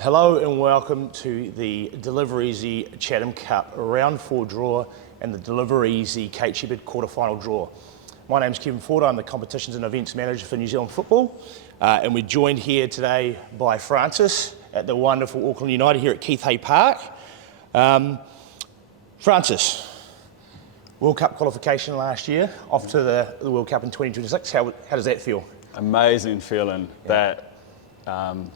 Hello and welcome to the Delivereasy Chatham Cup round 4 draw and the Delivereasy Kate Sheppard quarter-final draw. My name's Kevin Ford, I'm the Competitions and Events Manager for New Zealand Football, and we're joined here today by Francis at the wonderful Auckland United here at Keith Hay Park. Francis, World Cup qualification last year, off to the World Cup in 2026. How does that feel? Amazing feeling. That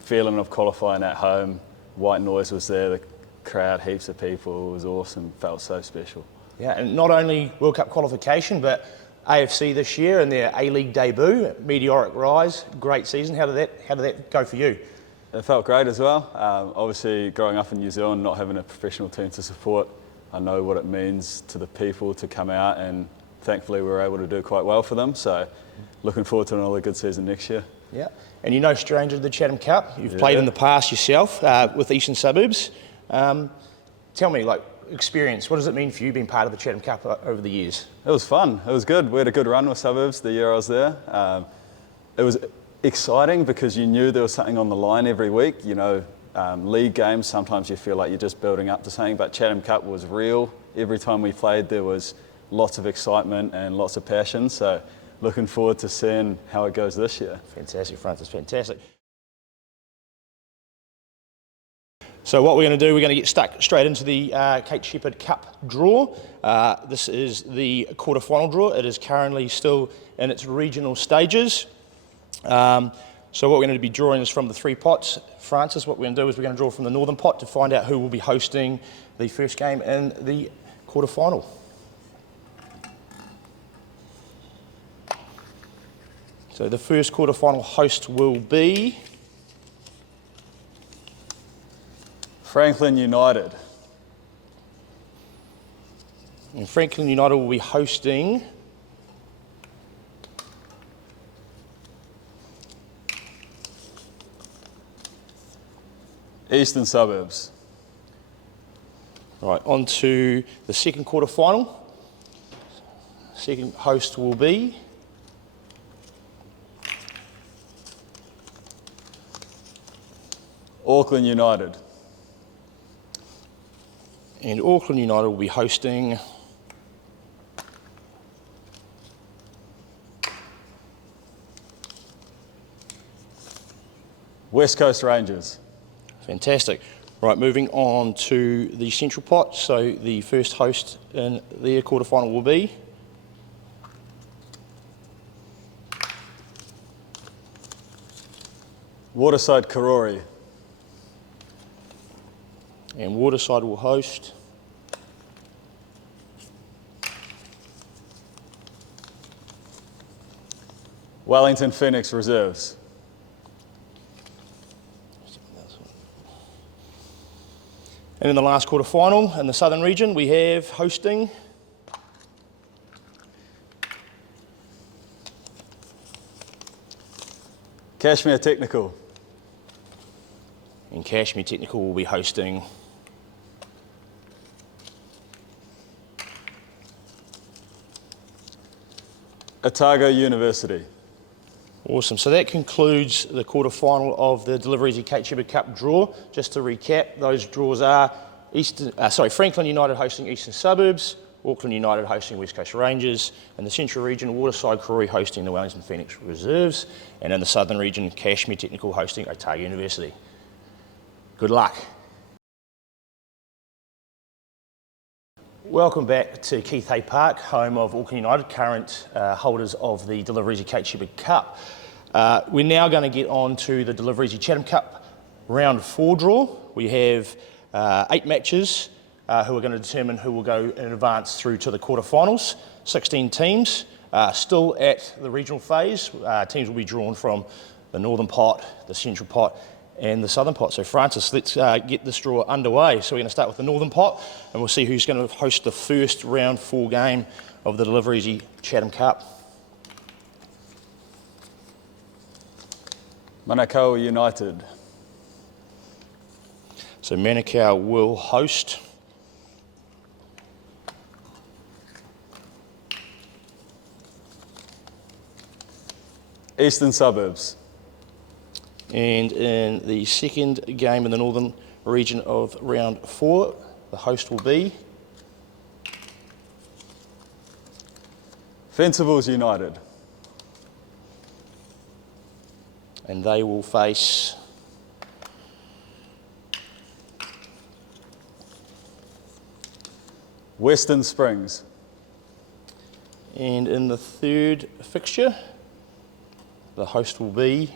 feeling of qualifying at home. White noise was there, the crowd, heaps of people. It was awesome. Felt so special. Yeah, and not only World Cup qualification, but AFC this year and their A-League debut, meteoric rise, great season. How did that go for you? It felt great as well. Obviously, growing up in New Zealand, not having a professional team to support, I know what it means to the people to come out, and thankfully we were able to do quite well for them. So, looking forward to another good season next year. Yeah, and you're no stranger to the Chatham Cup. You've played in the past yourself with Eastern Suburbs. Tell me, experience, what does it mean for you being part of the Chatham Cup over the years? It was fun. It was good. We had a good run with Suburbs the year I was there. It was exciting because you knew there was something on the line every week. You know, league games, sometimes you feel like you're just building up to something, but Chatham Cup was real. Every time we played, there was lots of excitement and lots of passion. So, looking forward to seeing how it goes this year. Fantastic, Francis, fantastic. So what we're going to do, we're going to get stuck straight into the Kate Sheppard Cup draw. This is the quarter-final draw. It is currently still in its regional stages. So what we're going to be drawing is from the 3 pots. Francis, what we're going to do is we're going to draw from the northern pot to find out who will be hosting the first game in the quarter-final. So the first quarter-final host will be Franklin United. And Franklin United will be hosting Eastern Suburbs. Right, on to the second quarter-final. Second host will be Auckland United. And Auckland United will be hosting West Coast Rangers. Fantastic. Right, moving on to the central pot. So the first host in their quarter-final will be Waterside Karori. And Waterside will host Wellington Phoenix Reserves. And in the last quarter-final, in the southern region, we have hosting Cashmere Technical. And Cashmere Technical will be hosting Otago University. Awesome. So that concludes the quarter-final of the Delivereasy Kate Sheppard Cup draw. Just to recap, those draws are Franklin United hosting Eastern Suburbs, Auckland United hosting West Coast Rangers, in the Central region, Waterside Karori hosting the Wellington Phoenix Reserves, and in the Southern region, Cashmere Technical hosting Otago University. Good luck. Welcome back to Keith Hay Park, home of Auckland United, current holders of the Delivereasy Kate Sheppard Cup. We're now going to get on to the Delivereasy Chatham Cup round 4 draw. We have 8 matches who are going to determine who will go in advance through to the quarterfinals. 16 teams, still at the regional phase. Teams will be drawn from the northern pot, the central pot, and the southern pot. So Francis, let's get this draw underway. So we're going to start with the northern pot, and we'll see who's going to host the first round 4 game of the Delivereasy Chatham Cup. Manukau United. So Manukau will host Eastern Suburbs. And in the second game in the northern region of round 4, the host will be Fencibles United. And they will face Western Springs. And in the third fixture, the host will be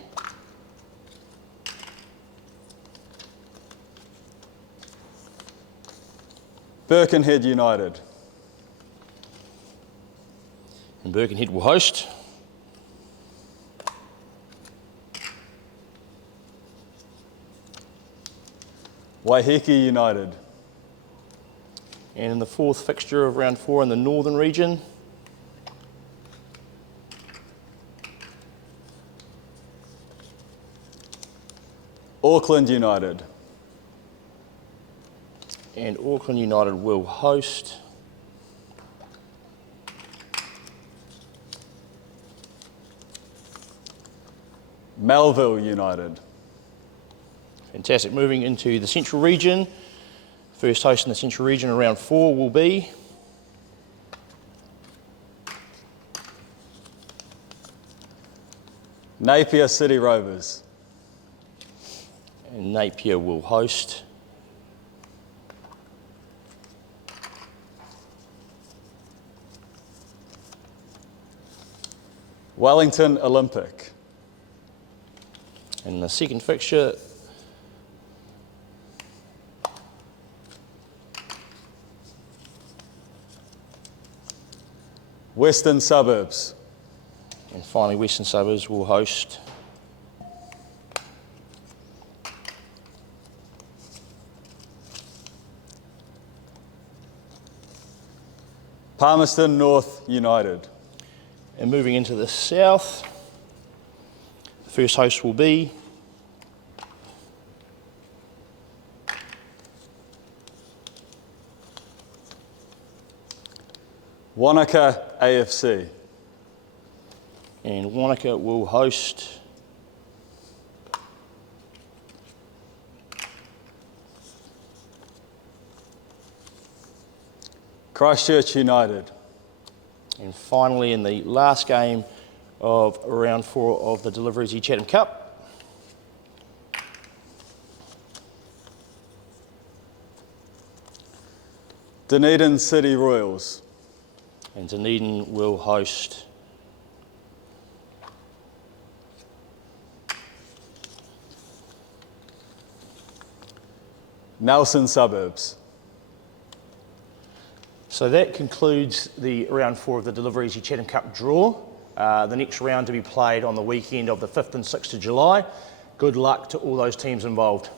Birkenhead United. And Birkenhead will host Waiheke United. And in the fourth fixture of round 4 in the northern region, Auckland United. And Auckland United will host Melville United. Fantastic. Moving into the central region, first host in the central region around 4 will be Napier City Rovers. and Napier will host Wellington Olympic. in the second fixture. Western Suburbs. And finally, Western Suburbs will host Palmerston North United. And moving into the south, the first host will be Wanaka AFC. and Wanaka will host Christchurch United. And finally, in the last game of round 4 of the Delivereasy Chatham Cup, Dunedin City Royals. and Dunedin will host Nelson Suburbs. So that concludes the round 4 of the Delivereasy Chatham Cup draw. The next round to be played on the weekend of the 5th and 6th of July. Good luck to all those teams involved.